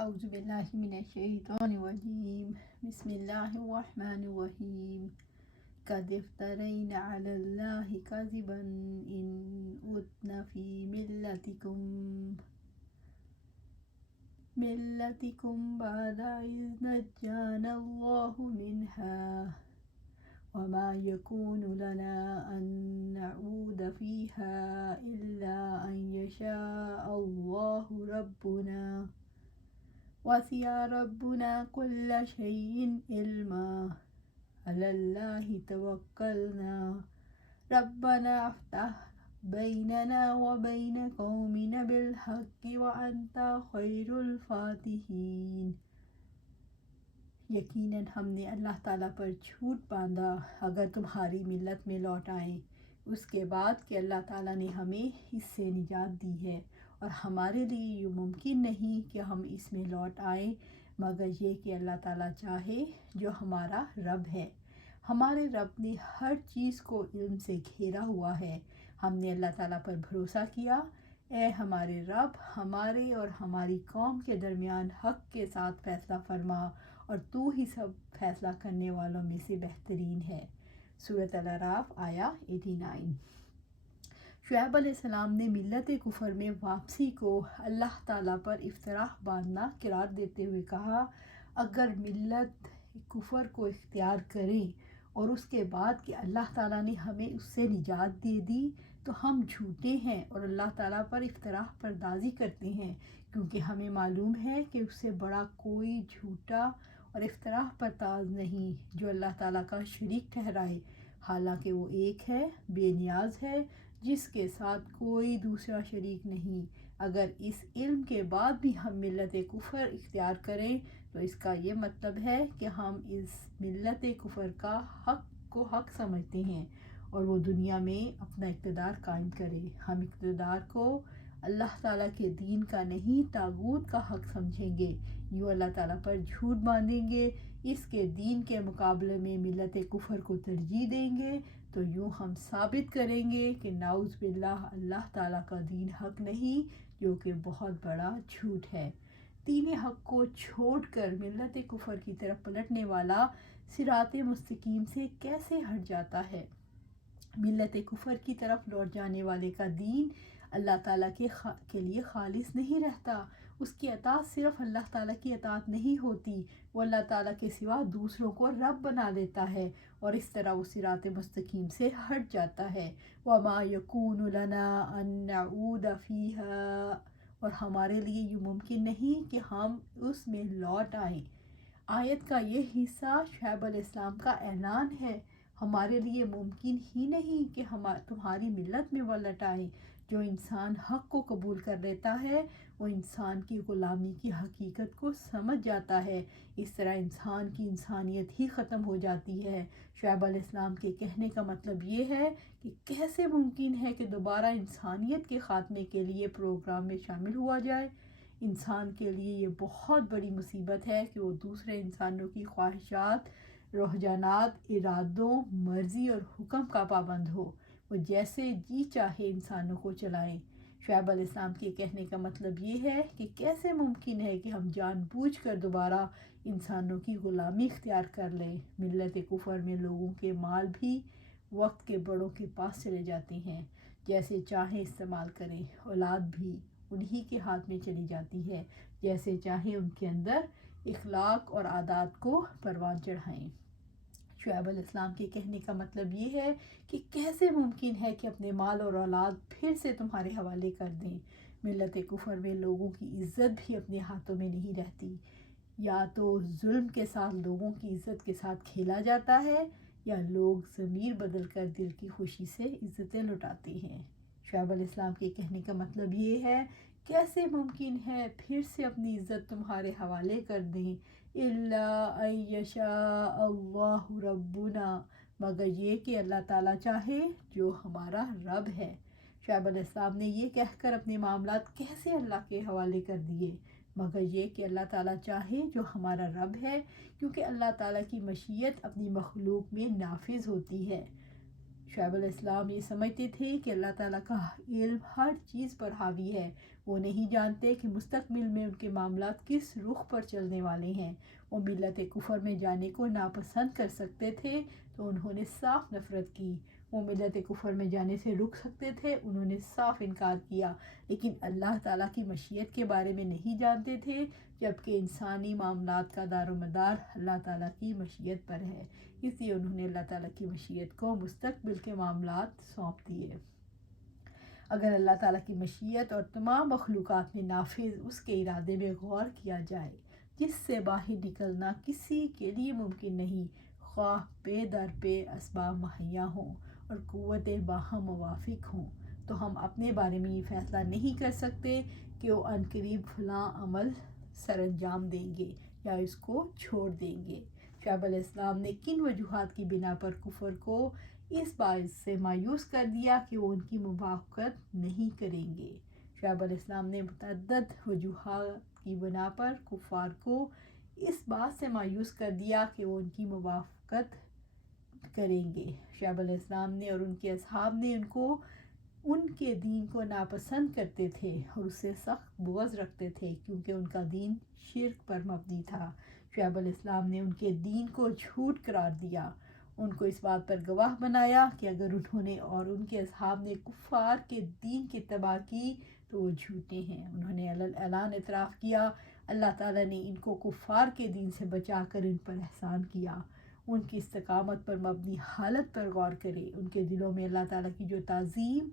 اعوذ باللہ من الشیطان الرجیم بسم اللہ الرحمن الرحیم قد افترینا علی اللہ کذبا ان عدنا فی ملتکم بعد اذ نجانا اللہ منها وما یکون لنا ان نعود فیہا الا ان یشاء اللہ ربنا وسع ربنا كل شيء علما على الله توكلنا ربنا افتح بيننا وبين قومنا بالحق وأنت خير الفاتحين۔ یقیناً ہم نے اللہ تعالیٰ پر جھوٹ باندھا اگر تمہاری ملت میں لوٹ آئیں، اس کے بعد کہ اللہ تعالیٰ نے ہمیں اس سے نجات دی ہے، اور ہمارے لیے یہ ممکن نہیں کہ ہم اس میں لوٹ آئیں مگر یہ کہ اللہ تعالیٰ چاہے جو ہمارا رب ہے۔ ہمارے رب نے ہر چیز کو علم سے گھیرا ہوا ہے۔ ہم نے اللہ تعالیٰ پر بھروسہ کیا۔ اے ہمارے رب، ہمارے اور ہماری قوم کے درمیان حق کے ساتھ فیصلہ فرما، اور تو ہی سب فیصلہ کرنے والوں میں سے بہترین ہے۔ سورۃ الاعراف آیا 89۔ شعیب علیہ السلام نے ملت کفر میں واپسی کو اللہ تعالیٰ پر افطراح باندھنا قرار دیتے ہوئے کہا، اگر ملت کفر کو اختیار کریں اور اس کے بعد کہ اللہ تعالیٰ نے ہمیں اس سے نجات دے دی تو ہم جھوٹے ہیں اور اللہ تعالیٰ پر افتراء پردازی کرتے ہیں، کیونکہ ہمیں معلوم ہے کہ اس سے بڑا کوئی جھوٹا اور افتراء پرداز نہیں جو اللہ تعالیٰ کا شریک ٹھہرائے، حالانکہ وہ ایک ہے، بے نیاز ہے، جس کے ساتھ کوئی دوسرا شریک نہیں۔ اگر اس علم کے بعد بھی ہم ملت کفر اختیار کریں تو اس کا یہ مطلب ہے کہ ہم اس ملت کفر کا حق سمجھتے ہیں اور وہ دنیا میں اپنا اقتدار قائم کرے۔ ہم اقتدار کو اللہ تعالیٰ کے دین کا نہیں طاغوت کا حق سمجھیں گے، یوں اللہ تعالیٰ پر جھوٹ باندھیں گے، اس کے دین کے مقابلے میں ملت کفر کو ترجیح دیں گے، تو یوں ہم ثابت کریں گے کہ نعوذ باللہ اللہ تعالیٰ کا دین حق نہیں، جو کہ بہت بڑا جھوٹ ہے۔ دین حق کو چھوڑ کر ملت کفر کی طرف پلٹنے والا صراط مستقیم سے کیسے ہٹ جاتا ہے؟ ملت کفر کی طرف لوٹ جانے والے کا دین اللہ تعالیٰ کے لیے خالص نہیں رہتا۔ اس کی اطاعت صرف اللہ تعالیٰ کی اطاعت نہیں ہوتی، وہ اللہ تعالیٰ کے سوا دوسروں کو رب بنا لیتا ہے اور اس طرح وہ صراط مستقیم سے ہٹ جاتا ہے۔ وَمَا يَكُونُ لَنَا أَن نَّعُودَ فِيهَا، اور ہمارے لیے یہ ممکن نہیں کہ ہم اس میں لوٹ آئیں۔ آیت کا یہ حصہ شعیب علیہ السلام کا اعلان ہے، ہمارے لیے ممکن ہی نہیں کہ ہم تمہاری ملت میں لوٹ آئیں۔ جو انسان حق کو قبول کر لیتا ہے وہ انسان کی غلامی کی حقیقت کو سمجھ جاتا ہے، اس طرح انسان کی انسانیت ہی ختم ہو جاتی ہے۔ شعیب علیہ السلام کے کہنے کا مطلب یہ ہے کہ کیسے ممکن ہے کہ دوبارہ انسانیت کے خاتمے کے لیے پروگرام میں شامل ہوا جائے؟ انسان کے لیے یہ بہت بڑی مصیبت ہے کہ وہ دوسرے انسانوں کی خواہشات، رجحانات، ارادوں، مرضی اور حکم کا پابند ہو، وہ جیسے جی چاہے انسانوں کو چلائیں۔ شعیب علیہ السلام کے کہنے کا مطلب یہ ہے کہ کیسے ممکن ہے کہ ہم جان بوجھ کر دوبارہ انسانوں کی غلامی اختیار کر لیں۔ ملت کفر میں لوگوں کے مال بھی وقت کے بڑوں کے پاس چلے جاتے ہیں، جیسے چاہیں استعمال کریں، اولاد بھی انہی کے ہاتھ میں چلی جاتی ہے، جیسے چاہیں ان کے اندر اخلاق اور عادات کو پروان چڑھائیں۔ شعیب علیہ السلام کے کہنے کا مطلب یہ ہے کہ کیسے ممکن ہے کہ اپنے مال اور اولاد پھر سے تمہارے حوالے کر دیں۔ ملت کفر میں لوگوں کی عزت بھی اپنے ہاتھوں میں نہیں رہتی، یا تو ظلم کے ساتھ لوگوں کی عزت کے ساتھ کھیلا جاتا ہے یا لوگ ضمیر بدل کر دل کی خوشی سے عزتیں لٹاتے ہیں۔ شعیب علیہ السلام کے کہنے کا مطلب یہ ہے کیسے ممکن ہے پھر سے اپنی عزت تمہارے حوالے کر دیں، الا ان یشاء اللہ ربنا، مگر یہ کہ اللہ تعالیٰ چاہے جو ہمارا رب ہے۔ شعیب علیہ السلام نے یہ کہہ کر اپنے معاملات کیسے اللہ کے حوالے کر دیے؟ مگر یہ کہ اللہ تعالیٰ چاہے جو ہمارا رب ہے، کیونکہ اللہ تعالیٰ کی مشیت اپنی مخلوق میں نافذ ہوتی ہے۔ شعیب علیہ السلام یہ سمجھتے تھے کہ اللہ تعالیٰ کا علم ہر چیز پر حاوی ہے، وہ نہیں جانتے کہ مستقبل میں ان کے معاملات کس رخ پر چلنے والے ہیں۔ وہ ملت کفر میں جانے کو ناپسند کر سکتے تھے تو انہوں نے صاف نفرت کی۔ وہ ملت کفر میں جانے سے رک سکتے تھے، انہوں نے صاف انکار کیا، لیکن اللہ تعالیٰ کی مشیت کے بارے میں نہیں جانتے تھے، جبکہ انسانی معاملات کا دار و مدار اللہ تعالیٰ کی مشیت پر ہے، اس لیے انہوں نے اللہ تعالیٰ کی مشیت کو مستقبل کے معاملات سونپ دیے۔ اگر اللہ تعالیٰ کی مشیت اور تمام مخلوقات میں نافذ اس کے ارادے میں غور کیا جائے، جس سے باہر نکلنا کسی کے لیے ممکن نہیں، خواہ پے در پے اسباب مہیا ہوں اور قوتیں باہم موافق ہوں، تو ہم اپنے بارے میں یہ فیصلہ نہیں کر سکتے کہ وہ عنقریب فلاں عمل سر انجام دیں گے یا اس کو چھوڑ دیں گے۔ شعیب علیہ السلام نے کن وجوہات کی بنا پر کفر کو اس باعث سے مایوس کر دیا کہ وہ ان کی موافقت نہیں کریں گے؟ شعیب علیہ السلام نے متعدد وجوہات کی بنا پر کفار کو اس بات سے مایوس کر دیا کہ وہ ان کی موافقت کریں گے۔ شعیب علیہ السلام نے اور ان کے اصحاب نے ان کے دین کو ناپسند کرتے تھے اور اس سے سخت بغض رکھتے تھے، کیونکہ ان کا دین شرک پر مبنی تھا۔ شعیب علیہ السلام نے ان کے دین کو جھوٹ قرار دیا، ان کو اس بات پر گواہ بنایا کہ اگر انہوں نے اور ان کے اصحاب نے کفار کے دین کی اتباع کی تو وہ جھوٹے ہیں۔ انہوں نے اعلان اعتراف کیا، اللہ تعالیٰ نے ان کو کفار کے دین سے بچا کر ان پر احسان کیا۔ ان کی استقامت پر مبنی حالت پر غور کرے، ان کے دلوں میں اللہ تعالیٰ کی جو تعظیم،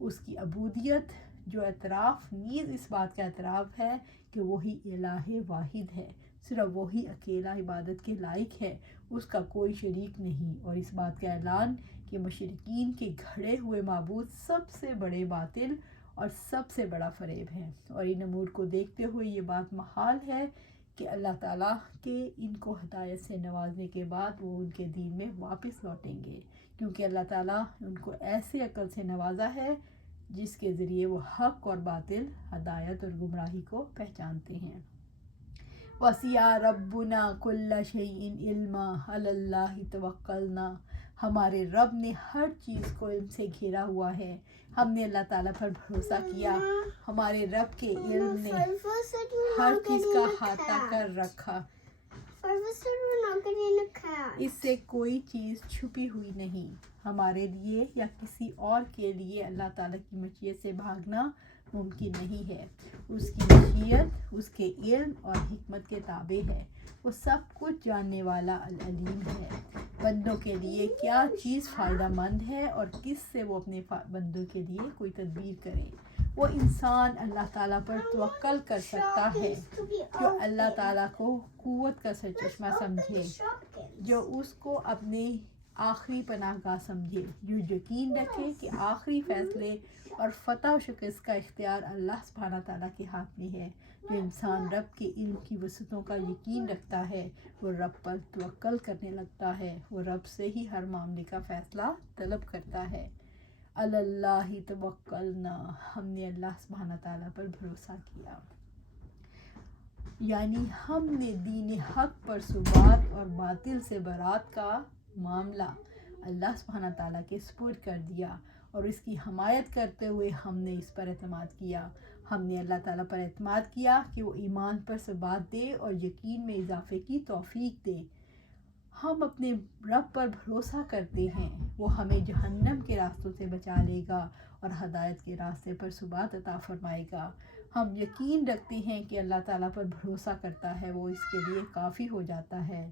اس کی عبودیت، جو اعتراف، نیز اس بات کا اعتراف ہے کہ وہی الہ واحد ہے، صرف وہی اکیلا عبادت کے لائق ہے، اس کا کوئی شریک نہیں، اور اس بات کا اعلان کہ مشرکین کے گھڑے ہوئے معبود سب سے بڑے باطل اور سب سے بڑا فریب ہے۔ اور ان امور کو دیکھتے ہوئے یہ بات محال ہے کہ اللہ تعالیٰ کے ان کو ہدایت سے نوازنے کے بعد وہ ان کے دین میں واپس لوٹیں گے، کیونکہ اللہ تعالیٰ ان کو ایسے عقل سے نوازا ہے جس کے ذریعے وہ حق اور باطل، ہدایت اور گمراہی کو پہچانتے ہیں۔ وَسِعَ رَبُّنَا كُلَّ شَيْءٍ عِلْمًا عَلَى اللَّهِ تَوَكَّلْنَا، ہمارے رب نے ہر چیز کو علم سے گھیرا ہوا ہے، ہم نے اللہ تعالیٰ پر بھروسہ کیا، ہمارے رب کے علم نے ہر چیز کا احاطہ کر رکھا، اس سے کوئی چیز چھپی ہوئی نہیں۔ ہمارے لیے یا کسی اور کے لیے اللہ تعالیٰ کی مشیت سے بھاگنا ممکن نہیں ہے۔ اس کی مشیت اس کے علم اور حکمت کے تابع ہے، وہ سب کچھ جاننے والا العلیم ہے۔ بندوں کے لیے کیا چیز فائدہ مند ہے اور کس سے وہ اپنے بندوں کے لیے کوئی تدبیر کرے۔ وہ انسان اللہ تعالیٰ پر توکل کر سکتا ہے جو اللہ تعالیٰ کو قوت کا سرچشمہ سمجھے، جو اس کو اپنے آخری پناہ گاہ سمجھے، جو یقین رکھے کہ آخری فیصلے اور فتح و شکست کا اختیار اللہ سبحانہ تعالیٰ کے ہاتھ میں ہے۔ جو انسان رب کے علم کی وسعتوں کا یقین رکھتا ہے وہ رب پر توکل کرنے لگتا ہے، وہ رب سے ہی ہر معاملے کا فیصلہ طلب کرتا ہے۔ علی اللہ توکلنا، ہم نے اللہ سبحانہ تعالیٰ پر بھروسہ کیا، یعنی ہم نے دین حق پر ثبات اور باطل سے برات کا معاملہ اللہ سبحانہ تعالیٰ کے سپرد کر دیا، اور اس کی حمایت کرتے ہوئے ہم نے اس پر اعتماد کیا۔ ہم نے اللہ تعالیٰ پر اعتماد کیا کہ وہ ایمان پر ثبات دے اور یقین میں اضافے کی توفیق دے۔ ہم اپنے رب پر بھروسہ کرتے ہیں، وہ ہمیں جہنم کے راستوں سے بچا لے گا اور ہدایت کے راستے پر ثبات عطا فرمائے گا۔ ہم یقین رکھتے ہیں کہ اللہ تعالیٰ پر بھروسہ کرتا ہے وہ اس کے لیے کافی ہو جاتا ہے۔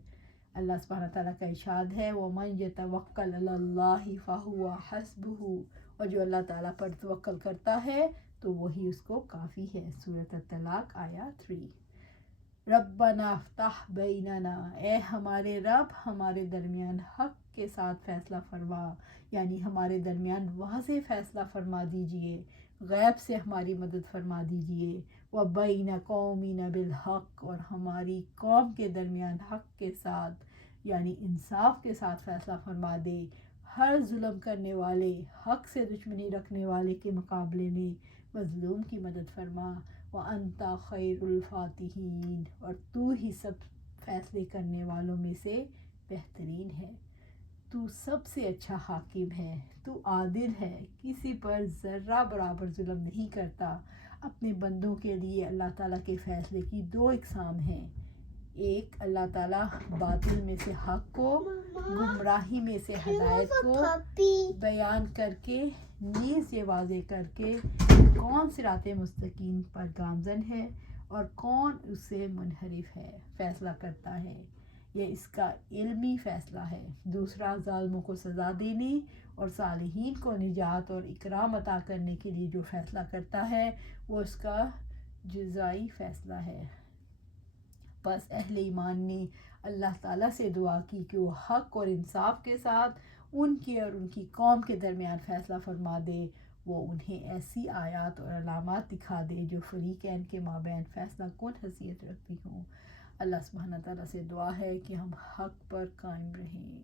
اللہ سبحانہ تعالیٰ کا ارشاد ہے، وَمَن يَتَوَكَّلْ عَلَى اللَّهِ فَهُوَ حَسْبُهُ، اور جو اللہ تعالیٰ پر توکل کرتا ہے تو وہی اس کو کافی ہے۔ سورۃ الطلاق آیت 3۔ ربنا افتح بیننا، اے ہمارے رب ہمارے درمیان حق کے ساتھ فیصلہ فرما، یعنی ہمارے درمیان واضح فیصلہ فرما دیجئے، غیب سے ہماری مدد فرما دیجئے، وبین قومنا بالحق، اور ہماری قوم کے درمیان حق کے ساتھ یعنی انصاف کے ساتھ فیصلہ فرما دے۔ ہر ظلم کرنے والے، حق سے دشمنی رکھنے والے کے مقابلے میں مظلوم کی مدد فرما۔ وَأَنْتَ خَيْرُ الْفَاتِحِينَ، اور تو ہی سب فیصلے کرنے والوں میں سے بہترین ہے۔ تو سب سے اچھا حاکم ہے، تو عادل ہے، کسی پر ذرہ برابر ظلم نہیں کرتا۔ اپنے بندوں کے لیے اللہ تعالیٰ کے فیصلے کی دو اقسام ہیں. ایک اللہ تعالیٰ باطل میں سے حق کو، گمراہی میں سے ہدایت کو بیان کر کے نیز یہ واضح کر کے کون صراط مستقیم پر گامزن ہے اور کون اس سے منحرف ہے فیصلہ کرتا ہے. یہ اس کا علمی فیصلہ ہے. دوسرا ظالموں کو سزا دینے اور صالحین کو نجات اور اکرام عطا کرنے کے لیے جو فیصلہ کرتا ہے وہ اس کا جزائی فیصلہ ہے. بس اہل ایمان نے اللہ تعالیٰ سے دعا کی کہ وہ حق اور انصاف کے ساتھ ان کی اور ان کی قوم کے درمیان فیصلہ فرما دے. وہ انہیں ایسی آیات اور علامات دکھا دے جو فریقین کے مابین فیصلہ کن حیثیت رکھتی ہوں. اللہ سبحانہ تعالیٰ سے دعا ہے کہ ہم حق پر قائم رہیں،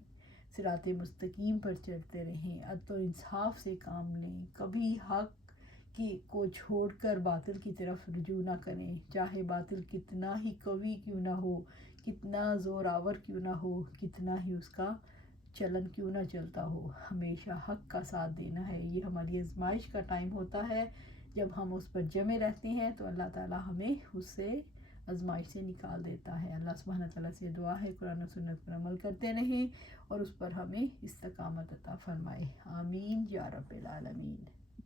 صراط مستقیم پر چلتے رہیں، عدل و انصاف سے کام لیں، کبھی حق کو چھوڑ کر باطل کی طرف رجوع نہ کریں، چاہے باطل کتنا ہی قوی کیوں نہ ہو، کتنا زور آور کیوں نہ ہو، کتنا ہی اس کا چلن کیوں نہ چلتا ہو. ہمیشہ حق کا ساتھ دینا ہے. یہ ہماری آزمائش کا ٹائم ہوتا ہے. جب ہم اس پر جمے رہتے ہیں تو اللہ تعالیٰ ہمیں اس سے آزمائش سے نکال دیتا ہے. اللہ سبحانہ تعالیٰ سے دعا ہے قرآن و سنت پر عمل کرتے رہیں اور اس پر ہمیں استقامت عطا فرمائے. آمین یا رب العالمین.